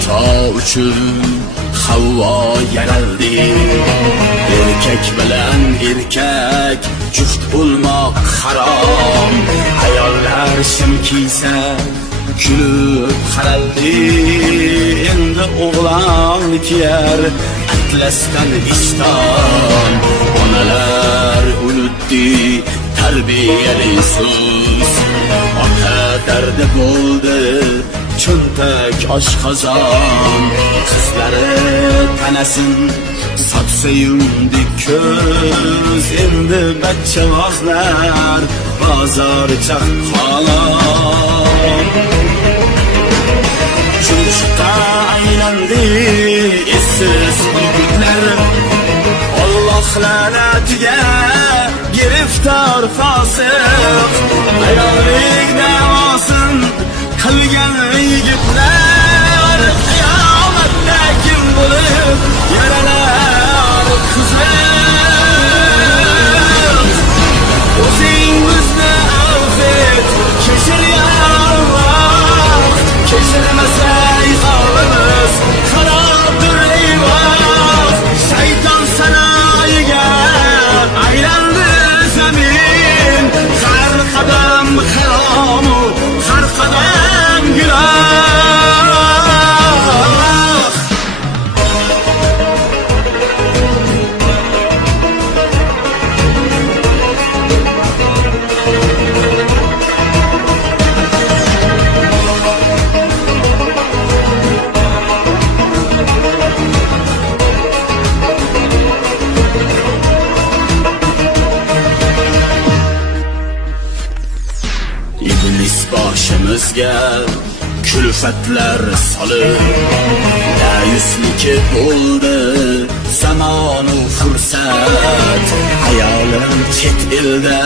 xato uchun Havvo yaraldi. Erkak bilan erkak juft bo'lmoq harom. Ayollar shim kiysa kulib qaraldi. Endi o'g'lon kiyar atlasdan ishton. Onalar unutdi tarbiyali so'z. Ota dardi bo'ldi cho'ntak oshqozon. Qizlari tanasin sotsa yumdi ko'z. Endi bachchavozlar bozor chaqqon. Chumchuqqa aylandi essiz yigitlar. Alloh la'natiga giriftor fosiq. Ayollik da'vosin qilgan yigitlar. Qiyomatda kim bo'lib yaralar qizlar. O'zingizni affet, kechir ya Alloh. Kechirmasa holimiz xarobdir eyvoh. Shayton sanoyiga aylandi zamin. Har qadam haromu har qadam gunoh. Iblis boshimizga kulfatlar solib, dayusniki bo'ldi zamonu fursat. Ayolim chet elda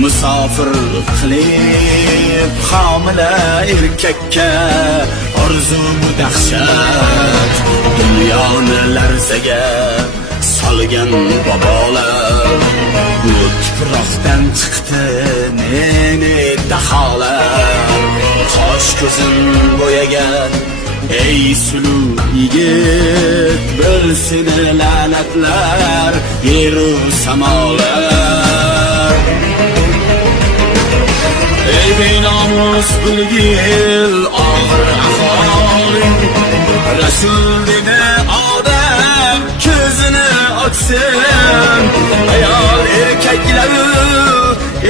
musofir qilib, homila erkakka orzu dahshat. Dunyoni larzaga solgan bobolar bu tuproqdan chiqdi ne daholar. Qosh ko'zim bo'yagan ey suluv yigit, bilsin la'natlar yeru samolar. Ey benomus bilgil og'ir aholing, Rasul dedi odam ko'zini ochsin. Ayol erkaklari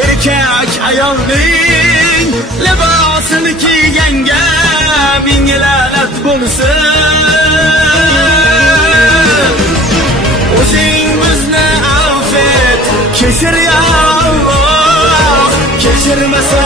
erkak ayolning libosini kiyganga ming la'nat bo'lsin. O'zingizni affet, kechir ya Alloh. Kechirmasa